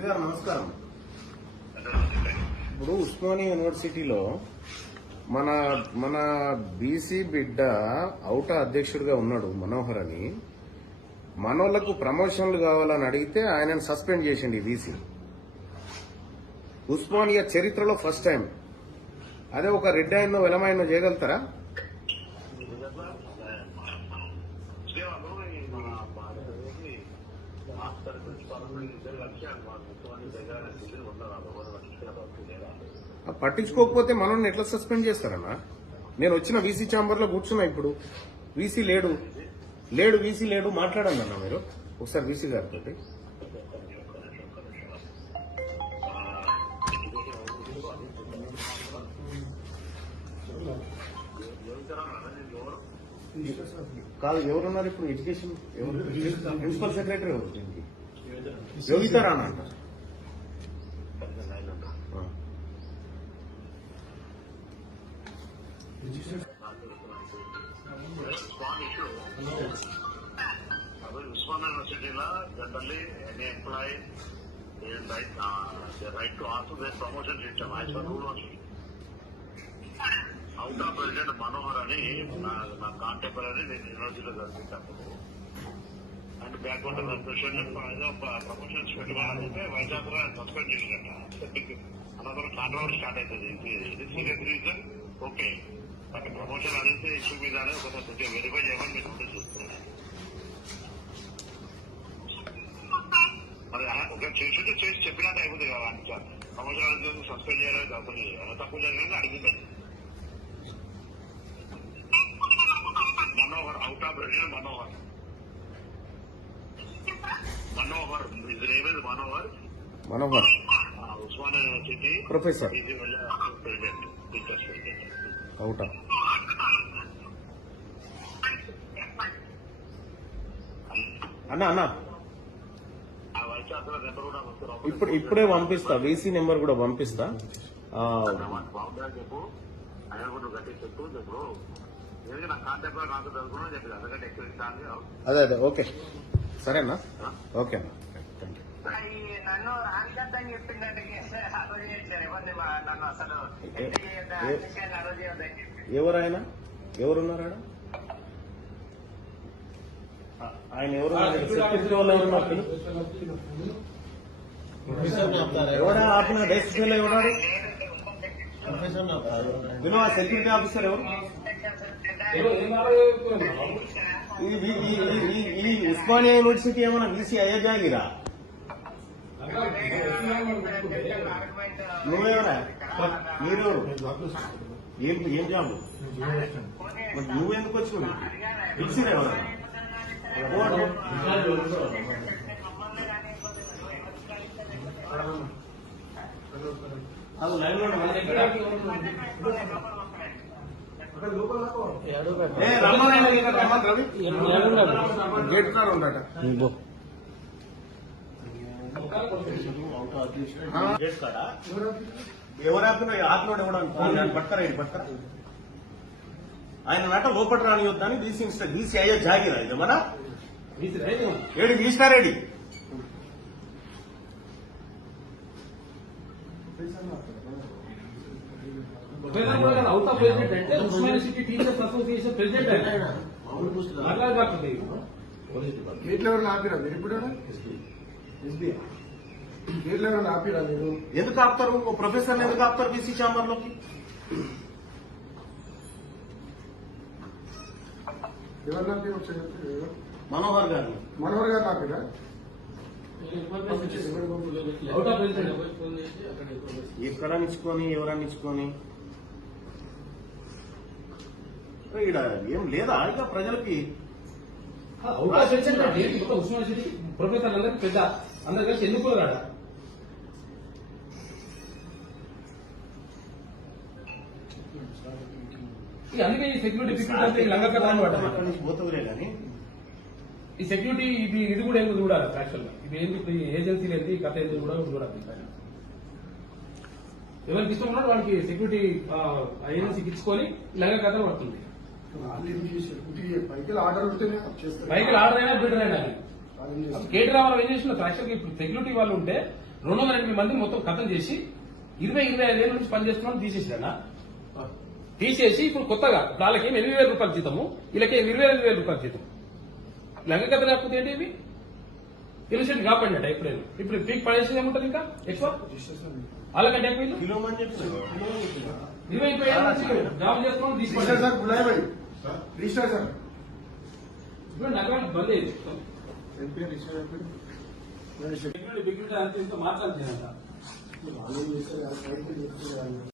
మంత్రి గారు నమస్కారం. ఇప్పుడు ఉస్మానియా యూనివర్సిటీలో మన మన బీసీ బిడ్డ ఔటా అధ్యక్షుడిగా ఉన్నాడు మనోహర్ అని. మనోళ్లకు ప్రమోషన్లు కావాలని అడిగితే ఆయనను సస్పెండ్ చేసింది బీసీ. ఉస్మానియా చరిత్రలో ఫస్ట్ టైం. అదే ఒక రెడ్ ఆయన్నో వెలమాయన్నో చేయగలుగుతారా? పట్టించుకోకపోతే మనల్ని ఎట్లా సస్పెండ్ చేస్తారన్నా? నేను వచ్చిన వీసీ ఛాంబర్ లో కూర్చున్నా. ఇప్పుడు వీసీ లేడు వీసీ లేడు మాట్లాడండి అన్న మీరు ఒకసారి వీసీ గారితో. కాదు, ఎవరున్నారు ఇప్పుడు ఎడ్యుకేషన్? ప్రిన్సిపల్ సెక్రటరీ ఎవరు దీనికి? యోగితా రానా అంట. Usman University la generally any employee right to ask for their promotion system. I saw rule only. Out of President Manohar ani na contemporary university lo jarugutadu. And background of president promotion పెట్టాలంటే వైజాగ్లో suspend చేసినట్టు another controversy start అవుతుంది. This is a reason okay. But promotion అనేది issue మీద కొంచెం verify చేయమని మీరు notice చూస్తున్నాను. మరి ఒక చేసి చెప్పినట్టు అయిపోతుంది కదా. అంత ప్రమోషన్ అనేది సస్పెండ్ చేయాలి, తప్పు జరిగిందని అడిగింది Manohar. Out of president Manohar is name is Manohar Osmania university professor president teachers president అవుటా. అన్నా ఇప్పుడే పంపిస్తా, వీసీ నెంబర్ కూడా పంపిస్తా. చెప్పు ఆయన కూడా గట్టి చెప్పు చెప్పు నా కాంటాక్ట్ లో నాకు చదువుకున్నా చెప్పి అందుకంటే ఎక్కువ. అదే ఓకే సరేనా? ఓకే అన్న. నన్ను రానికద్దని చెప్పిందంటే నన్ను అసలు ఎవరాయన? ఎవరున్నారా ఆయన? ఎవరు సెక్యూరిటీ వాళ్ళు ఎవరున్నారు? ఎవడా ఆపిన డెస్క్ ఎవడాడు? వినో సెక్యూరిటీ ఆఫీసర్ ఎవరు? ఈ ఉస్మానియా యూనివర్సిటీ ఏమన్నా వీసీ అయ్యజాగిరా? నువ్వెవరా? మీరెవరు? ఏం జాబు? నువ్వెందుకు వచ్చినావు? పిలిచిరా ఎవరా? అది లైవ్ లో గేట్ కాడ ఉండట. గేట్ కాడ ఎవరు ఆపినోడు ఎవడు పట్టరా? ఇది పట్టరా? ఆయన నట లోపల రానియొద్దని వీసీ ఇన్స్టర్. వీసీ అయ్యో జాగిరా ఇది మన ఏడు వీసినారేడి. అవుట్ ఆఫ్ ప్రెసిడెంట్ అంటే Osmania city teachers association president ఆయన మాట్లాడబడుతుంది. గేట్లు ఎవరైనా ఆపిరా మీరు? ఇప్పుడు గేట్లు ఎవరైనా ఆపిరా మీరు? ఎందుకు ఆపుతారు? ప్రొఫెసర్ ఎందుకు ఆపుతారు బీసీ ఛాంబర్ లోకి? ఎవరినంటే మనోహర్ గారు ఆపిరా? అవుట్ ఆఫ్ ప్రెసిడెంట్ ఎక్కడనిచ్చుకొని ఎవరనిచ్చుకొని ఇక్కడ ఏం లేదా? ఇక ప్రజలకి అవుట్ ఆఫ్ ప్రెసిడెంట్ అంటే ఉస్మానియా సిటీ ప్రొఫెసర్ అందరికి పెద్ద అందరు కలిసి ఎందుకు రాడా? అందుకే ఈ సెక్యూరిటీ ఫిఫ్టీ లంగకరాన్ని పడ్డా పోతుందిలే కానీ ఈ సెక్యూరిటీ ఇది కూడా ఎందుకు చూడాలి? యాక్చువల్ గా ఇది ఏంటి ఏజెన్సీ లేదు, కథ ఎందుకు కూడా చూడాలి. ఎవరికి ఇష్టం ఉన్నాడు వాడికి సెక్యూరిటీ ఏజెన్సీకి ఇచ్చుకొని లంగ కథ పడుతుంది. పైకి ఆర్డర్ అయినా బెటర్ అయినా కేటీ రామారావు ఏం చేసిన యాక్చువల్గా ఇప్పుడు సెక్యూరిటీ వాళ్ళు ఉంటే 208 మంది మొత్తం కథం చేసి 25 ఏళ్ళ నుంచి పనిచేస్తున్నాం తీసేసిరన్నా. తీసేసి ఇప్పుడు కొత్తగా వాళ్ళకి 8,000 రూపాయలు జీతము, వీళ్ళకి 25,000 రూపాయలు జీతం. లంగ కథ లేకపోతే ఏంటి ఇవి? ఇన్సెంట్ కాపాడినట్ట ఎప్పుడైనా. ఇప్పుడు పీక్ పడేసి ఏముంటది ఇంకా ఎక్కువ వాళ్ళకంటే ఎక్కువ వీళ్ళు 25 ఏళ్ళ నుంచి జాబ్ చేస్తున్నాం రిజిస్టర్ తీసుకుంటారు. సార్ బులాయ్ భాई రిజిస్టర్ సార్ ఇప్పుడు నగరం బంద్ అయ్యింది. ఎంపీ రిజిస్టర్ బిగ్గుంటే అంత ఇంత మాట్లాడుతున్నాను.